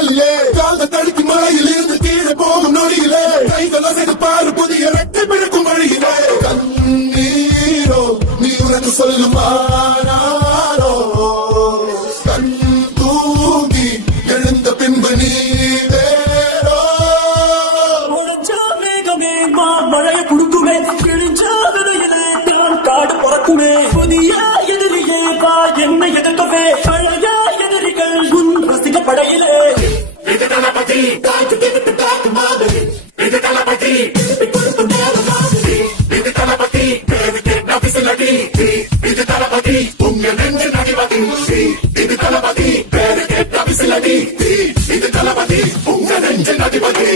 மின்னலிலே கால தடுக்கி மலையில் இருந்து கீழே போகும் நொடியிலே கைகள் அசைந்து பாரு புதிய ரெட்டை பிறக்கும் வழியிலே கண்ணீரோ நீ உனக்கு சொல்லுமானாரோ கண் தூங்கி எழுந்த பின்பு நீ வேறோ மேகமே மழையை குடுக்குமே கிழிஞ்சா விதையிலே நான் காடு பறக்குமே புதிய எதிரியே வா என்னை எதிர்க்கவே பழைய எதிரிகள் உன் ரசிக படையிலே இது தளபதி காத்து காத்து மாதிரி இது தளபதி இது தளபதி நபிசலடி இது தளபதி உங்க நெஞ்சு நடிபதி இது தளபதி பேரு கேட்ட நபிசலடி இது தளபதி உங்க நெஞ்சு நடிபதி